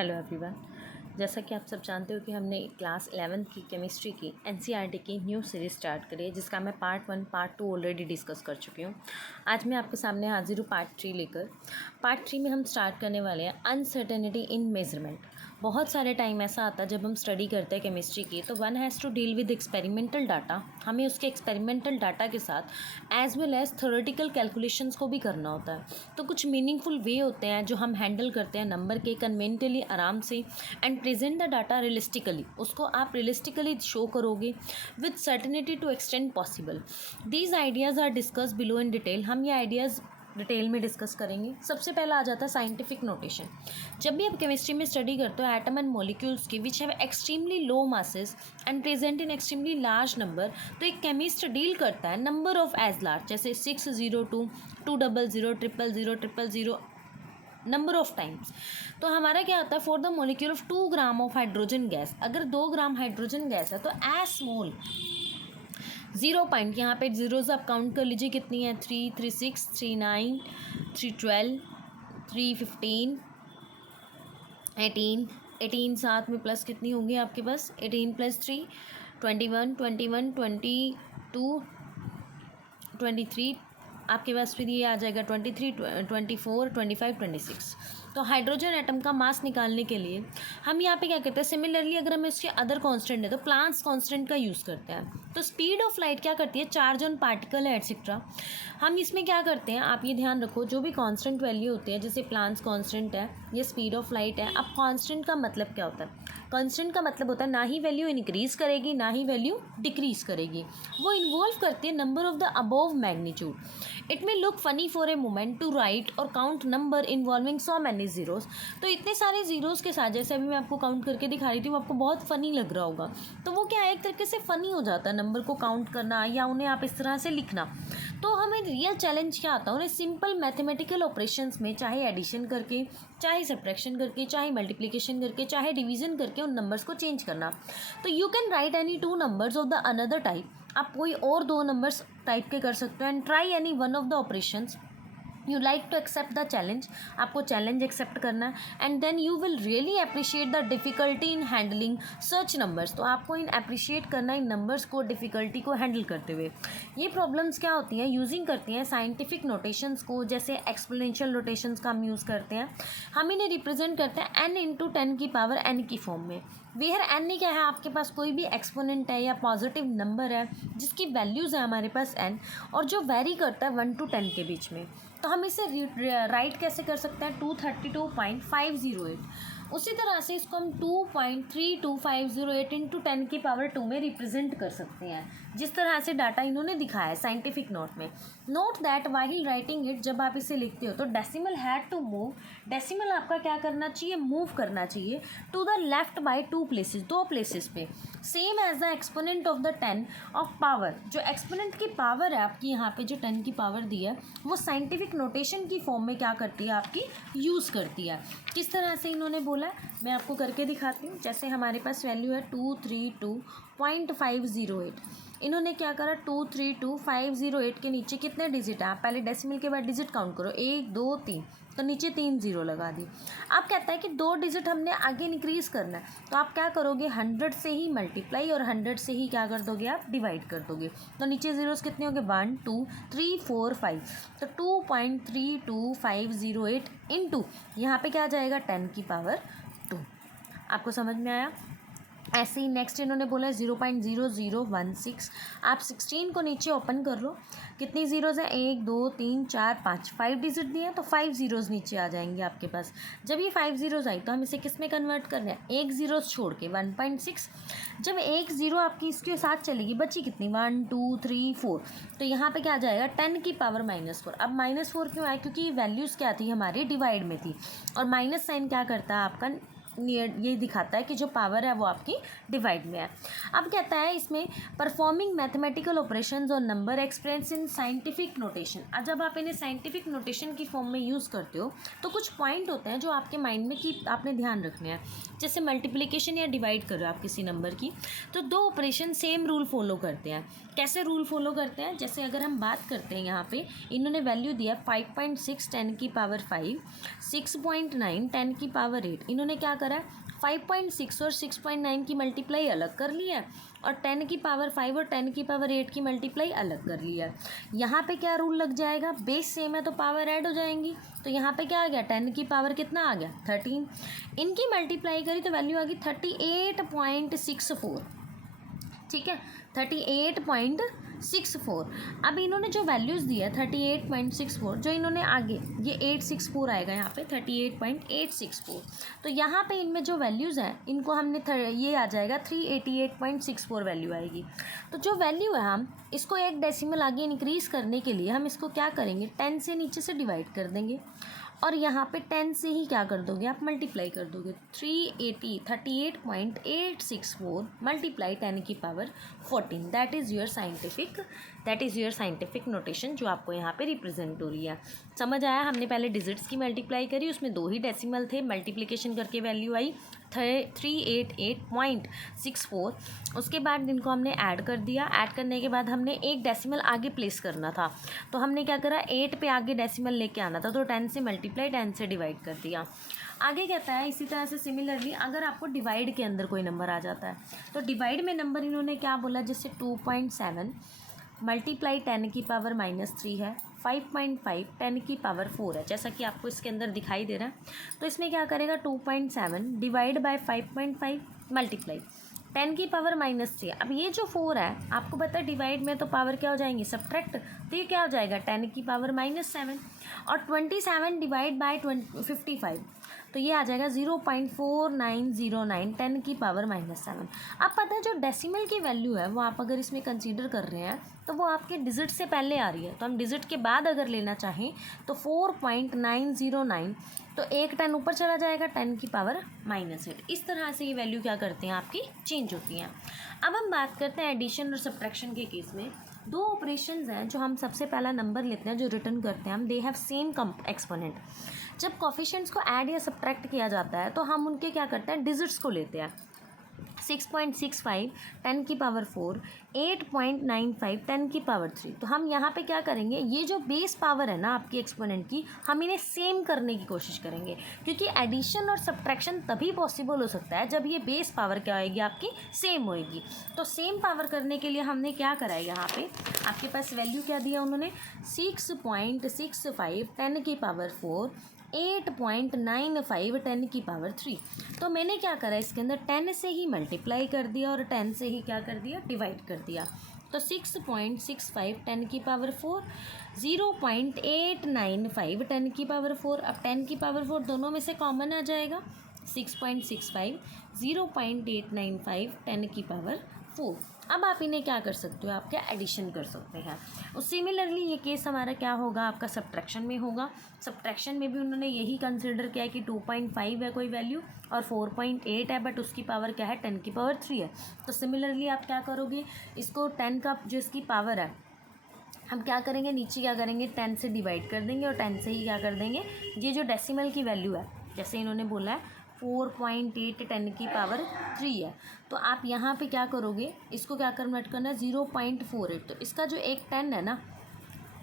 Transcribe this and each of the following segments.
Hello everyone. जैसा कि आप सब जानते हो कि हमने क्लास 11th की केमिस्ट्री की एनसीईआरटी की न्यू सीरीज़ स्टार्ट करी है, जिसका मैं पार्ट 1 पार्ट 2 ऑलरेडी डिस्कस कर चुकी हूँ। आज मैं आपके सामने हाजिर हूँ पार्ट 3 लेकर। पार्ट 3 में हम स्टार्ट करने वाले हैं अनसर्टेनिटी इन मेजरमेंट। बहुत सारे टाइम ऐसा आता है जब हम स्टडी करते हैं केमिस्ट्री की, तो one has to deal with experimental data. हमें उसके एक्सपेरिमेंटल डाटा के साथ as well as theoretical calculations को भी करना होता है। तो कुछ मीनिंगफुल वे होते हैं जो हम हैंडल करते हैं नंबर के कन्वेंटली आराम से and present the data realistically. उसको आप रियलिस्टिकली शो करोगे with certainty to extend possible. These ideas are discuss below in detail. हम ये आइडियाज़ डिटेल में डिस्कस करेंगे। सबसे पहला आ जाता है साइंटिफिक नोटेशन। जब भी आप केमिस्ट्री में स्टडी करते हो एटम एंड मॉलिक्यूल्स की which have extremely low masses and present in extremely large number, तो एक केमिस्ट डील करता है नंबर ऑफ एज लार्ज, जैसे 602, 200, 000, नंबर ऑफ टाइम्स। तो हमारा क्या होता है, for the molecule of 2 gram of hydrogen gas, अगर 2 ग्राम हाइड्रोजन गैस है तो एज स्मॉल 0 पॉइंट, यहाँ पे जीरोज आप काउंट कर लीजिए कितनी है, 3, 3, 6, 3, 9, 3, 12, 3, 15, 18, 18 साथ में प्लस कितनी होंगी आपके पास, 18 + 3, 21, 21, 22, 23, आपके पास फिर ये आ जाएगा 23, 24, 25, 26। तो हाइड्रोजन एटम का मास निकालने के लिए हम यहाँ पे क्या करते हैं, सिमिलरली अगर हमें इसके अदर कांस्टेंट है तो प्लांक्स कांस्टेंट का यूज़ करते हैं। तो स्पीड ऑफ लाइट क्या करती है, चार्ज ऑन पार्टिकल है एटसेट्रा। हम इसमें क्या करते हैं, आप ये ध्यान रखो, जो भी कांस्टेंट वैल्यू होती है, जैसे प्लांक्स कांस्टेंट है, ये स्पीड ऑफ लाइट है। अब कांस्टेंट का मतलब क्या होता है, कांस्टेंट का मतलब होता है ना ही वैल्यू इंक्रीज करेगी ना ही वैल्यू डिक्रीज करेगी, वो इन्वॉल्व करती है number of the above magnitude. It may look funny for a moment to write और count number involving so many zeros. तो इतने सारे जीरोस के साथ, जैसे अभी मैं आपको काउंट करके दिखा रही थी, वो आपको बहुत फनी लग रहा होगा। तो वो क्या है, एक तरीके से फनी हो जाता है नंबर को काउंट करना या उन्हें आप इस तरह से लिखना। तो हमें रियल चैलेंज क्या आता है, उन्हें सिंपल मैथमेटिकल ऑपरेशंस में, चाहे एडिशन करके, चाहे सब्ट्रैक्शन करके, चाहे मल्टीप्लिकेशन करके, चाहे डिवीजन करके उन नंबर्स को चेंज करना। तो you can write any 2 numbers of the another type, आप कोई और 2 नंबर्स टाइप के कर सकते हो and try any one of the operations. You like to accept the challenge, आपको चैलेंज एक्सेप्ट करना है and then you will really appreciate the difficulty in handling such numbers. तो आपको इन अप्रिशिएट करना इन नंबर्स को, डिफ़िकल्टी को हैंडल करते हुए। ये प्रॉब्लम्स क्या होती हैं, यूजिंग करती हैं साइंटिफिक नोटेशंस को, जैसे एक्सपोनेंशियल नोटेशंस का हम यूज़ करते हैं। हम इन्हें रिप्रेजेंट करते हैं n × 10 की पावर n की फॉर्म में। वेयर n क्या है, आपके पास कोई भी एक्सपोनेंट है या पॉजिटिव नंबर है जिसकी वैल्यूज़ है हमारे पास n, और जो वेरी करता है 1 to 10 के बीच में। तो हम इसे राइट कैसे कर सकते हैं, 232.508। उसी तरह से इसको हम 2.32508 × 10 की पावर 2 में रिप्रेजेंट कर सकते हैं, जिस तरह से डाटा इन्होंने दिखाया है साइंटिफिक नोट में। Note that while writing it, जब आप इसे लिखते हो तो decimal had to move, decimal आपका क्या करना चाहिए, मूव करना चाहिए to the left by 2 places, 2 places पे, same as the exponent of the 10 of power. जो एक्सपोनेंट की पावर है आपकी, यहाँ पे जो 10 की पावर दी है, वो साइंटिफिक नोटेशन की फॉर्म में क्या करती है, आपकी यूज़ करती है। किस तरह से इन्होंने बोला है, मैं आपको करके दिखाती हूँ। जैसे हमारे पास वैल्यू है 232.508, इन्होंने क्या करा, 232.508 के नीचे कितने डिजिट हैं, आप पहले डेसिमल के बाद डिजिट काउंट करो, 1, 2, 3, तो नीचे 3 जीरो लगा दी। अब कहता है कि 2 डिजिट हमने आगे इंक्रीज करना है, तो आप क्या करोगे, 100 से ही मल्टीप्लाई और 100 से ही क्या कर दोगे, आप डिवाइड कर दोगे। तो नीचे जीरोस कितने होंगे, 1, 2, 3, 4, 5। तो 2.32508 इंटू यहाँ पे क्या आ जाएगा, 10 की पावर 2। आपको समझ में आया। ऐसे ही नेक्स्ट इन्होंने बोला 0.0016। आप 16 को नीचे ओपन कर लो, कितनी ज़ीरोज़ हैं, 1, 2, 3, 4, 5, 5 डिजिट दिए हैं, तो 5 ज़ीरोज़ नीचे आ जाएंगे आपके पास। जब ये 5 ज़ीरोज़ आई तो हम इसे किस में कन्वर्ट कर रहे हैं, 1 ज़ीरोज़ छोड़ के 1.6। जब 1 ज़ीरो आपकी इसके साथ चलेगी, बची कितनी, 1, 2, 3, 4, तो यहाँ पे क्या आ जाएगा, 10 की पावर -4। अब -4 क्यों आया, क्योंकि ये वैल्यूज़ क्या थी, हमारी डिवाइड में थी, और माइनस साइन क्या करता है आपका, नियर, ये दिखाता है कि जो पावर है वो आपकी डिवाइड में है। अब कहता है इसमें परफॉर्मिंग मैथमेटिकल ऑपरेशंस और number express in scientific notation. अब जब आप इन्हें साइंटिफिक नोटेशन की फॉर्म में यूज़ करते हो तो कुछ पॉइंट होते हैं जो आपके माइंड में कि आपने ध्यान रखने हैं। जैसे मल्टीप्लिकेशन या डिवाइड कर रहे हो आप किसी नंबर की, तो 2 ऑपरेशन सेम रूल फॉलो करते हैं। कैसे रूल फॉलो करते हैं, जैसे अगर हम बात करते हैं, यहाँ पे इन्होंने वैल्यू दिया 5.6 10 की पावर 5, 6.9 10 की पावर 8। इन्होंने क्या करा, पावर है, 5.6 और 6.9 की मल्टीप्लाई अलग कर लिया है, और 10 की पावर 5 और 10 की पावर 8 की मल्टीप्लाई अलग कर लिया है। यहाँ पे क्या रूल लग जाएगा, बेस सेम है तो पावर ऐड हो जाएंगी। तो यहाँ पे क्या आ गया, 10 की पावर कितना आ गया 13, इनकी मल्टीप्लाई करी तो वैल्यू आ गई 38.64। ठीक है, 38.64। अब इन्होंने जो वैल्यूज़ दिया है 38.64, जो इन्होंने आगे ये 864 आएगा यहाँ पे 38.864। तो यहाँ पे इनमें जो वैल्यूज़ हैं इनको हमने ये आ जाएगा 388.64 वैल्यू आएगी। तो जो वैल्यू है हम इसको एक डेसिमल आगे इंक्रीज़ करने के लिए हम इसको क्या करेंगे, 10 से नीचे से डिवाइड कर देंगे, और यहाँ पे 10 से ही क्या कर दोगे आप, मल्टीप्लाई कर दोगे। 38.864 मल्टीप्लाई 10 की power 14, that is your scientific notation जो आपको यहाँ पे रिप्रेजेंट हो रही है। समझ आया, हमने पहले डिजिट्स की मल्टीप्लाई करी, उसमें 2 ही डेसिमल थे, मल्टीप्लिकेशन करके वैल्यू आई 388.64। उसके बाद इनको हमने ऐड कर दिया, ऐड करने के बाद हमने एक डेसिमल आगे प्लेस करना था, तो हमने क्या करा, 8 पे आगे डेसिमल लेके आना था, तो 10 से मल्टीप्लाई 10 से डिवाइड कर दिया। आगे कहता है इसी तरह से सिमिलरली अगर आपको डिवाइड के अंदर कोई नंबर आ जाता है, तो डिवाइड में नंबर इन्होंने क्या बोला, जैसे 2.7 मल्टीप्लाई 10 की पावर -3 है, 5.5 10 की पावर 4 है, जैसा कि आपको इसके अंदर दिखाई दे रहा है। तो इसमें क्या करेगा, 2.7 डिवाइड बाय 5.5 मल्टीप्लाई 10 की पावर -3। अब ये जो 4 है आपको पता है डिवाइड में तो पावर क्या हो जाएंगी, सब्ट्रैक्ट, तो ये क्या हो जाएगा 10 की पावर -7, और 27 डिवाइड बाय 55 तो ये आ जाएगा 0.4909 10 की पावर -7। अब पता है जो डेसिमल की वैल्यू है वो आप अगर इसमें कंसीडर कर रहे हैं तो वो आपके डिजिट से पहले आ रही है, तो हम डिजिट के बाद अगर लेना चाहें तो 4.909, तो एक 10 ऊपर चला जाएगा 10 की पावर -8। इस तरह से ये वैल्यू क्या करते हैं आपकी चेंज होती हैं। अब हम बात करते हैं एडिशन और सब्ट्रैक्शन के केस में। 2 ऑपरेशंस हैं जो हम सबसे पहला नंबर लेते हैं, जो रिटर्न करते हैं हम, दे हैव सेम एक्सपोनेंट। जब कोफिशिएंट्स को ऐड या सब्ट्रैक्ट किया जाता है तो हम उनके क्या करते हैं, डिजिट्स को लेते हैं। 6.65 10 की पावर 4, 8.95 10 की पावर 3। तो हम यहाँ पे क्या करेंगे, ये जो बेस पावर है ना आपकी एक्सपोनेंट की, हम इन्हें सेम करने की कोशिश करेंगे, क्योंकि एडिशन और सब्ट्रैक्शन तभी पॉसिबल हो सकता है जब ये बेस पावर क्या होएगी आपकी सेम होएगी। तो सेम पावर करने के लिए हमने क्या करा है, यहाँ पे आपके पास वैल्यू क्या दिया उन्होंने, 6.65 10 की पावर 4, 8.95 10 की पावर 3। तो मैंने क्या करा, इसके अंदर 10 से ही मल्टीप्लाई कर दिया और 10 से ही क्या कर दिया, डिवाइड कर दिया। तो 6.65 10 की पावर 4, 0.895 10 की पावर 4। अब 10 की पावर 4 दोनों में से कॉमन आ जाएगा, 6.65 0.895 10 की पावर 4। अब आप इन्हें क्या कर सकते हो, आपके एडिशन कर सकते हैं। और सिमिलरली ये केस हमारा क्या होगा, आपका सब्ट्रैक्शन में होगा। सब्ट्रैक्शन में भी उन्होंने यही कंसिडर किया है कि 2.5 है कोई वैल्यू और 4.8 है, बट उसकी पावर क्या है, 10 की पावर 3 है। तो सिमिलरली आप क्या करोगे, इसको 10 का जो इसकी पावर है हम क्या करेंगे, नीचे क्या करेंगे, 10 से डिवाइड कर देंगे, और 10 से ही क्या कर देंगे, ये जो डेसिमल की वैल्यू है, जैसे इन्होंने बोला है 4.8 10 की पावर 3 है, तो आप यहाँ पे क्या करोगे, इसको क्या कन्वर्ट करना है 0.48। तो इसका जो एक 10 है ना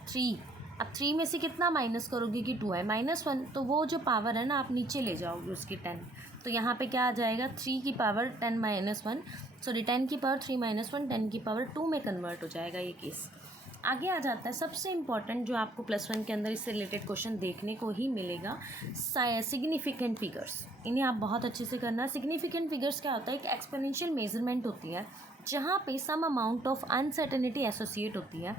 3, अब 3 में से कितना माइनस करोगे कि 2 है, -1, तो वो जो पावर है ना आप नीचे ले जाओगे उसकी 10। तो यहाँ पे क्या आ जाएगा, 3 की पावर 10 -1, सॉरी 10 की पावर 3 -1 10 की पावर 2 में कन्वर्ट हो जाएगा ये केस। आगे आ जाता है सबसे इम्पॉर्टेंट जो आपको +1 के अंदर इससे रिलेटेड क्वेश्चन देखने को ही मिलेगा, सिग्निफिकेंट फिगर्स। इन्हें आप बहुत अच्छे से करना। सिग्निफिकेंट फिगर्स क्या होता है, एक एक्सपोनेंशियल मेजरमेंट होती है जहाँ पे some amount of uncertainty associate होती है।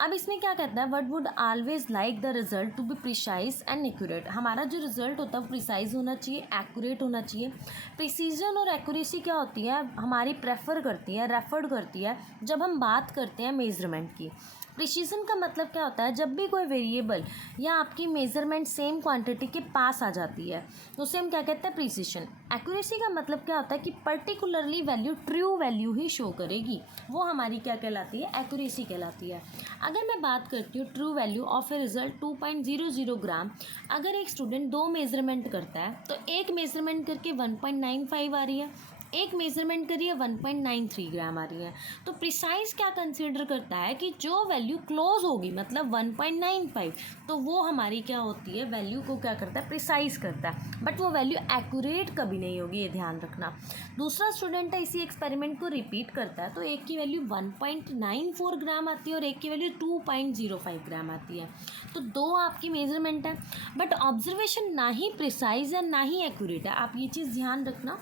अब इसमें क्या कहता है, what would always like the result to be precise and accurate. हमारा जो रिजल्ट होता है प्रिसाइज होना चाहिए, एक्यूरेट होना चाहिए। प्रिसीजन और एक्यूरेसी क्या होती है, हमारी प्रेफर करती है, रेफर्ड करती है जब हम बात करते हैं मेजरमेंट की। प्रिसीजन का मतलब क्या होता है, जब भी कोई वेरिएबल या आपकी मेजरमेंट सेम क्वांटिटी के पास आ जाती है उसे हम क्या कहते हैं, प्रिसीजन। एक्यूरेसी का मतलब क्या होता है कि पर्टिकुलरली वैल्यू ट्रू वैल्यू ही शो करेगी, वो हमारी क्या कहलाती है, एक्यूरेसी कहलाती है। अगर मैं बात करती हूँ true value of a result 2.00 ग्राम, अगर एक स्टूडेंट 2 मेजरमेंट करता है तो एक मेजरमेंट करके 1.95 आ रही है, एक मेजरमेंट करिए 1.93 ग्राम आ रही है। तो प्रिसाइज क्या कंसीडर करता है कि जो वैल्यू क्लोज होगी मतलब 1.95, तो वो हमारी क्या होती है, वैल्यू को क्या करता है, प्रिसाइज करता है, बट वो वैल्यू एक्यूरेट कभी नहीं होगी, ये ध्यान रखना। दूसरा स्टूडेंट है इसी एक्सपेरिमेंट को रिपीट करता है, तो एक की वैल्यू 1.94 ग्राम आती है और एक की वैल्यू 2.05 ग्राम आती है। तो दो आपकी मेजरमेंट है, बट ऑब्जर्वेशन ना ही प्रिसाइज है ना ही एक्यूरेट है। आप ये चीज़ ध्यान रखना।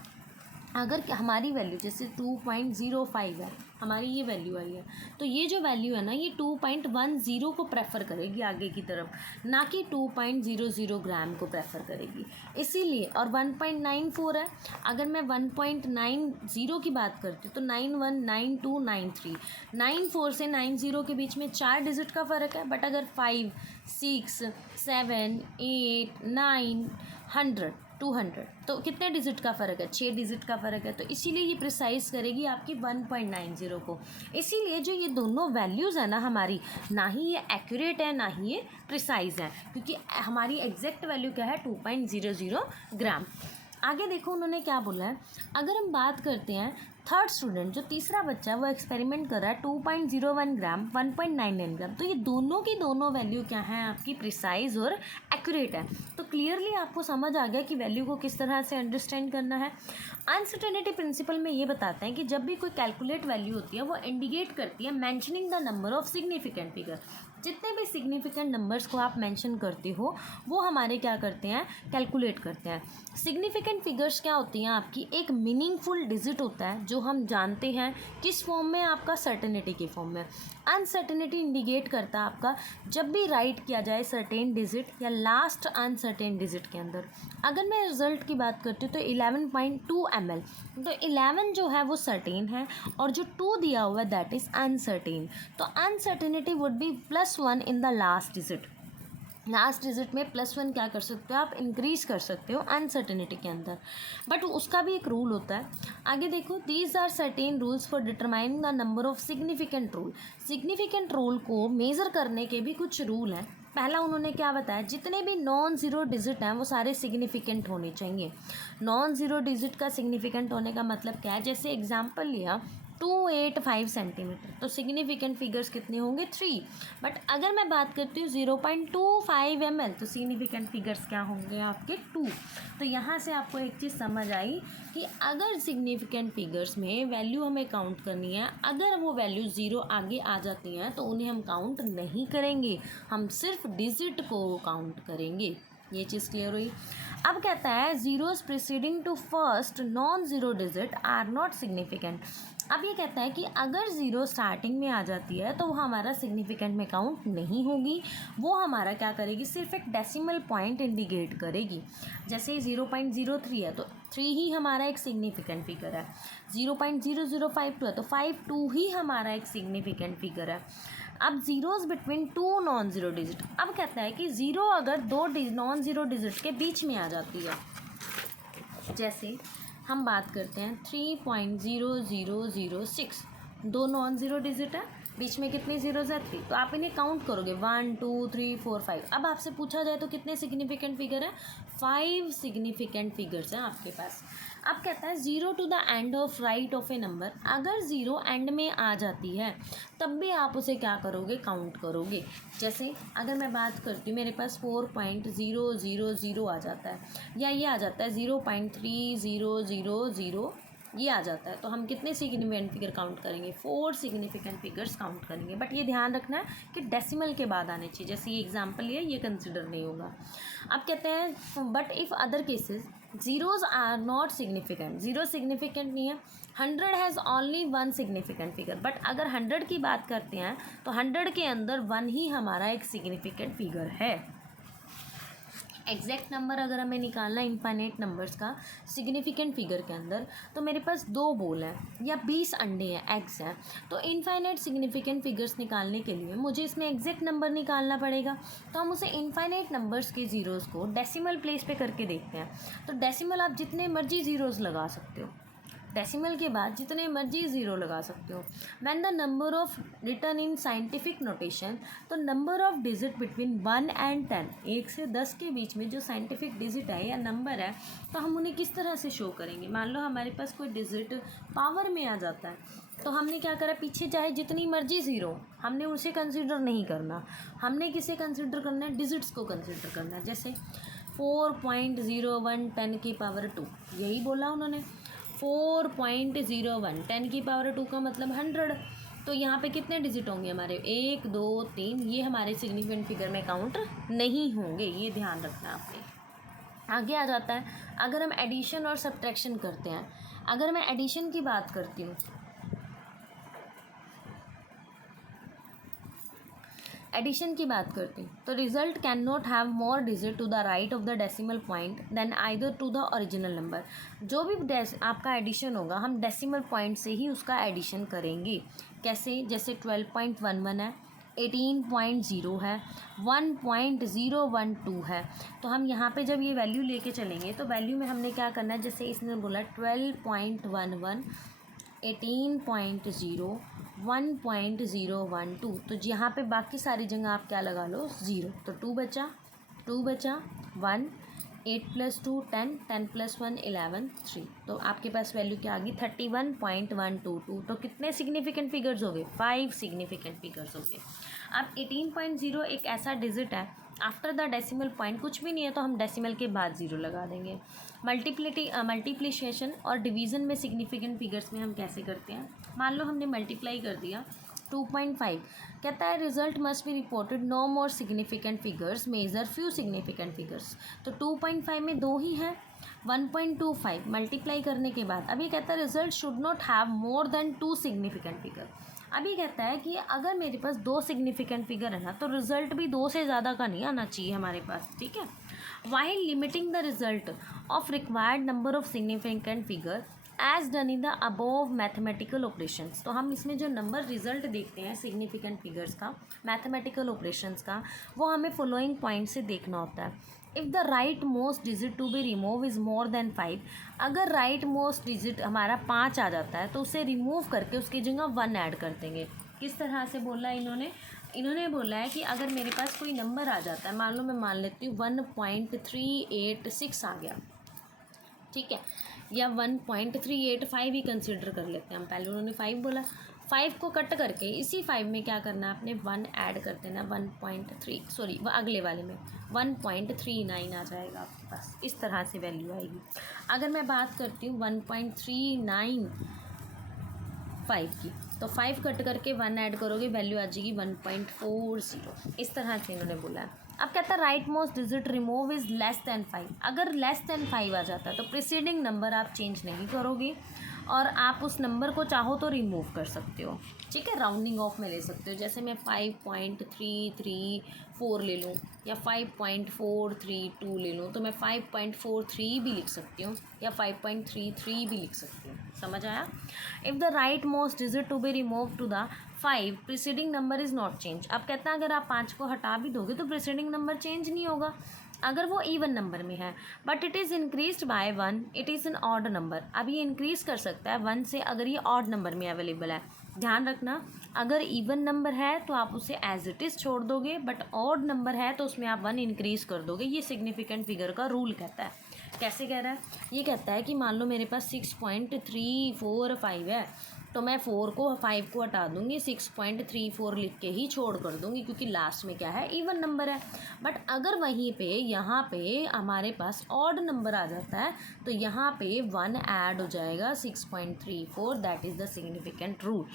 अगर हमारी वैल्यू जैसे 2.05 है, हमारी ये वैल्यू आई है, तो ये जो वैल्यू है ना, ये 2.10 को प्रेफर करेगी आगे की तरफ, ना कि 2.00 ग्राम को प्रेफर करेगी। इसीलिए, और 1.94 है, अगर मैं 1.90 की बात करती हूँ तो 919293, 94 से 90 के बीच में 4 डिजिट का फ़र्क है, बट अगर 5, 6, 7, 8, 9, 100, 200 तो कितने डिजिट का फ़र्क है, 6 डिजिट का फ़र्क है। तो इसीलिए ये प्रिसाइज करेगी आपकी 1.90 को। इसीलिए जो ये दोनों वैल्यूज़ है ना हमारी, ना ही ये एक्यूरेट है ना ही ये प्रिसाइज है, क्योंकि हमारी एग्जैक्ट वैल्यू क्या है, 2.00 ग्राम। आगे देखो उन्होंने क्या बोला है। अगर हम बात करते हैं थर्ड स्टूडेंट, जो तीसरा बच्चा है, वो एक्सपेरिमेंट कर रहा है 2.01 ग्राम, 1.99 ग्राम, तो ये दोनों की दोनों वैल्यू क्या है आपकी, प्रिसाइज और एक्यूरेट है। तो क्लियरली आपको समझ आ गया कि वैल्यू को किस तरह से अंडरस्टैंड करना है। अनसर्टेनिटी प्रिंसिपल में ये बताते हैं कि जब भी कोई कैलकुलेट वैल्यू होती है वो इंडिकेट करती है mentioning the number of significant figure. जितने भी सिग्निफिकेंट नंबर्स को आप मेंशन करते हो वो हमारे क्या करते हैं, कैलकुलेट करते हैं। सिग्निफिकेंट फिगर्स क्या होती हैं आपकी, एक मीनिंगफुल डिजिट होता है जो हम जानते हैं किस फॉर्म में, आपका सर्टेनिटी के फॉर्म में। अनसर्टेनिटी इंडिकेट करता है आपका जब भी राइट किया जाए सर्टेन डिजिट या लास्ट अनसर्टेन डिजिट के अंदर। अगर मैं रिजल्ट की बात करती हूँ तो 11.2 ml, तो 11 जो है वो सर्टेन है और जो 2 दिया हुआ है दैट इज़ अनसर्टेन। तो uncertainty would be +1 in the last digit. Last digit में +1 क्या कर सकते हो आप, इंक्रीज कर सकते हो अनसर्टेनिटी के अंदर, बट उसका भी एक रूल होता है। आगे देखो, these are certain rules for determining the number of significant rule. Significant rule को मेज़र करने के भी कुछ रूल हैं। पहला उन्होंने क्या बताया, जितने भी नॉन ज़ीरो डिजिट हैं वो सारे सिग्निफिकेंट होने चाहिए। नॉन ज़ीरो डिजिट का सिग्निफिकेंट होने का मतलब क्या है, जैसे एग्जांपल लिया 285 सेंटीमीटर, तो सिग्निफिकेंट फिगर्स कितने होंगे, 3। बट अगर मैं बात करती हूँ 0.25 ml, तो सिग्निफिकेंट फिगर्स क्या होंगे आपके, 2। तो यहाँ से आपको एक चीज़ समझ आई कि अगर सिग्निफिकेंट फिगर्स में वैल्यू हमें काउंट करनी है, अगर वो वैल्यू 0 आगे आ जाती हैं तो उन्हें हम काउंट नहीं करेंगे, हम सिर्फ डिजिट को काउंट करेंगे। ये चीज़ क्लियर हुई। अब कहता है zeros preceding to first non zero digit are not significant. अब ये कहता है कि अगर ज़ीरो स्टार्टिंग में आ जाती है तो वो हमारा सिग्निफिकेंट में काउंट नहीं होगी, वो हमारा क्या करेगी, सिर्फ एक डेसिमल पॉइंट इंडिकेट करेगी। जैसे 0.03 है तो 3 ही हमारा एक सिग्निफिकेंट फिगर है, 0.0052 है तो 52 ही हमारा एक सिग्निफिकेंट फिगर है। अब zeros between 2 non zero digit. अब कहता है कि ज़ीरो अगर 2 नॉन ज़ीरो डिजिट के बीच में आ जाती है, जैसे हम बात करते हैं 3.0006, 2 नॉन ज़ीरो डिजिट है, बीच में कितने ज़ीरोज़ है, 3, तो आप इन्हें काउंट करोगे 1 2 3 4 5। अब आपसे पूछा जाए तो कितने सिग्निफिकेंट फिगर है, 5 सिग्निफिकेंट फिगर्स हैं आपके पास। अब कहता है 0 to the end of right of a number. अगर 0 एंड में आ जाती है तब भी आप उसे क्या करोगे, काउंट करोगे। जैसे अगर मैं बात करती हूँ, मेरे पास 4.000 आ जाता है, या ये आ जाता है 0.3000, ये आ जाता है, तो हम कितने सिग्निफिकेंट फिगर काउंट करेंगे, 4 सिग्निफिकेंट फिगर्स काउंट करेंगे। बट ये ध्यान रखना है कि डेसिमल के बाद आने चाहिए, जैसे ये एग्जांपल है, ये कंसिडर नहीं होगा। अब कहते हैं but if other cases zeros are not significant, zero significant नहीं है, 100 has only 1 significant figure. But अगर 100 की बात करते हैं तो 100 के अंदर 1 ही हमारा एक सिग्निफिकेंट फिगर है। एग्जैक्ट नंबर अगर हमें निकालना है इनफाइनाइट नंबर्स का सिग्निफिकेंट फिगर के अंदर, तो मेरे पास 2 बोल हैं या 20 अंडे हैं, एग्स हैं, तो इनफाइनाइट सिग्निफिकेंट फिगर्स निकालने के लिए मुझे इसमें एग्जैक्ट नंबर निकालना पड़ेगा। तो हम उसे इनफाइनाइट नंबर्स के ज़ीरोज़ को डेसिमल प्लेस पे करके देखते हैं। तो डेसिमल आप जितने मर्जी ज़ीरोज़ लगा सकते हो, डेसिमल के बाद जितने मर्जी ज़ीरो लगा सकते हो। When the number of return in scientific notation, तो number of digit between 1 and 10, 1 से 10 के बीच में जो साइंटिफिक डिजिट है या नंबर है, तो हम उन्हें किस तरह से शो करेंगे। मान लो हमारे पास कोई डिजिट पावर में आ जाता है, तो हमने क्या करा, पीछे चाहे जितनी मर्जी ज़ीरो, हमने उसे कंसिडर नहीं करना। हमने किसे कंसिडर करना है, डिजिट्स को कंसिडर करना है। जैसे 4.01 10 की पावर 2, यही बोला उन्होंने। 4.01 10 की पावर 2 का मतलब 100। तो यहाँ पे कितने डिजिट होंगे हमारे, 1 2 3, ये हमारे सिग्निफिकेंट फिगर में काउंट नहीं होंगे, ये ध्यान रखना आपने। आगे आ जाता है, अगर हम एडिशन और सब्ट्रैक्शन करते हैं। अगर मैं एडिशन की बात करती हूँ, एडिशन की बात करते हैं, तो result can not have more digit to the right of the decimal point than either to the original number. जो भी आपका एडिशन होगा, हम डेसिमल पॉइंट से ही उसका एडिशन करेंगे। कैसे, जैसे 12.11 है, 18.0 है, 1.012 है। तो हम यहाँ पे जब ये वैल्यू लेके चलेंगे, तो वैल्यू में हमने क्या करना है, जैसे इसने बोला 12.11, 18.0, 1.012, तो यहाँ पे बाकी सारी जगह आप क्या लगा लो, ज़ीरो। तो 2 बचा, 1, 8 + 2 10, 10 + 1 11, 3। तो आपके पास वैल्यू क्या आ गई, 31.122। तो कितने सिग्निफिकेंट फिगर्स हो गए, 5 सिग्निफिकेंट फिगर्स हो गए। अब 18.0 एक ऐसा डिजिट है, आफ्टर द डेसिमल पॉइंट कुछ भी नहीं है, तो हम डेसिमल के बाद ज़ीरो लगा देंगे। मल्टीप्लिकेशन और डिवीज़न में सिग्निफिकेंट फिगर्स में हम कैसे करते हैं, मान लो हमने मल्टीप्लाई कर दिया 2.5, कहता है result must be reported no more significant figures major few significant figures. तो 2.5 में 2 ही है, 1.25 मल्टीप्लाई करने के बाद। अभी कहता है result should not have more than 2 significant figure. अभी कहता है कि अगर मेरे पास 2 सिग्निफिकेंट फिगर है ना, तो रिजल्ट भी 2 से ज़्यादा का नहीं आना चाहिए हमारे पास, ठीक है। While limiting the result of required number of significant figure as done in the above mathematical operations. तो हम इसमें जो नंबर रिजल्ट देखते हैं सिग्निफिकेंट फिगर्स का, मैथमेटिकल ऑपरेशंस का, वो हमें फॉलोइंग पॉइंट से देखना होता है। If the right most digit to be remove is more than 5, अगर राइट मोस्ट डिजिट हमारा 5 आ जाता है, तो उसे रिमूव करके उसकी जगह 1 ऐड कर देंगे। किस तरह से बोला इन्होंने बोला है कि अगर मेरे पास कोई नंबर आ जाता है, मान लो मैं मान लेती हूँ 1.386 आ गया, ठीक है, या 1.385 ही कंसिडर कर लेते हैं हम। पहले उन्होंने 5 बोला, 5 को कट करके इसी 5 में क्या करना है, आपने 1 ऐड कर देना, 1.3, सॉरी वो अगले वाले में 1.39 आ जाएगा आपके पास। इस तरह से वैल्यू आएगी। अगर मैं बात करती हूँ 1.395 की, तो 5 कट करके 1 ऐड करोगे, वैल्यू आ जाएगी 1.40। इस तरह से इन्होंने बोला है। अब कहता है right most digit remove is less than 5। अगर लेस देन 5 आ जाता है, तो प्रीसीडिंग नंबर आप चेंज नहीं करोगे और आप उस नंबर को चाहो तो रिमूव कर सकते हो, ठीक है, राउंडिंग ऑफ में ले सकते हो। जैसे मैं 5.334 ले लूँ या 5.432 ले लूँ, तो मैं 5.43 भी लिख सकती हूँ या 5.33 भी लिख सकती हूँ। समझ आया। If the right most digit to be remove to the 5 preceding number is not change. अब कहता है अगर आप 5 को हटा भी दोगे तो प्रीसीडिंग नंबर चेंज नहीं होगा अगर वो इवन नंबर में है, but it is increased by 1, it is an odd number. अब ये इंक्रीज़ कर सकता है 1 से अगर ये ऑड नंबर में अवेलेबल है। ध्यान रखना, अगर इवन नंबर है तो आप उसे एज इट इज़ छोड़ दोगे, बट ऑड नंबर है तो उसमें आप 1 इंक्रीज़ कर दोगे। ये सिग्निफिकेंट फिगर का रूल कहता है। कैसे कह रहा है, ये कहता है कि मान लो मेरे पास 6.345 है, तो मैं 5 को हटा दूंगी, 6.34 लिख के ही छोड़ कर दूंगी, क्योंकि लास्ट में क्या है, इवन नंबर है। बट अगर वहीं पे यहाँ पे हमारे पास ऑड नंबर आ जाता है, तो यहाँ पे 1 ऐड हो जाएगा, 6.34। That is the significant rule.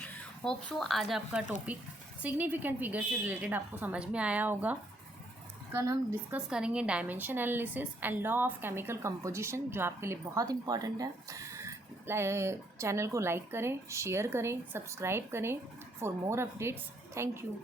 Hope so आज आपका टॉपिक सिग्निफिकेंट फिगर से रिलेटेड आपको समझ में आया होगा। कल हम डिस्कस करेंगे dimension analysis and law of chemical composition, जो आपके लिए बहुत इंपॉर्टेंट है। चैनल को लाइक करें, शेयर करें, सब्सक्राइब करें for more updates. Thank you.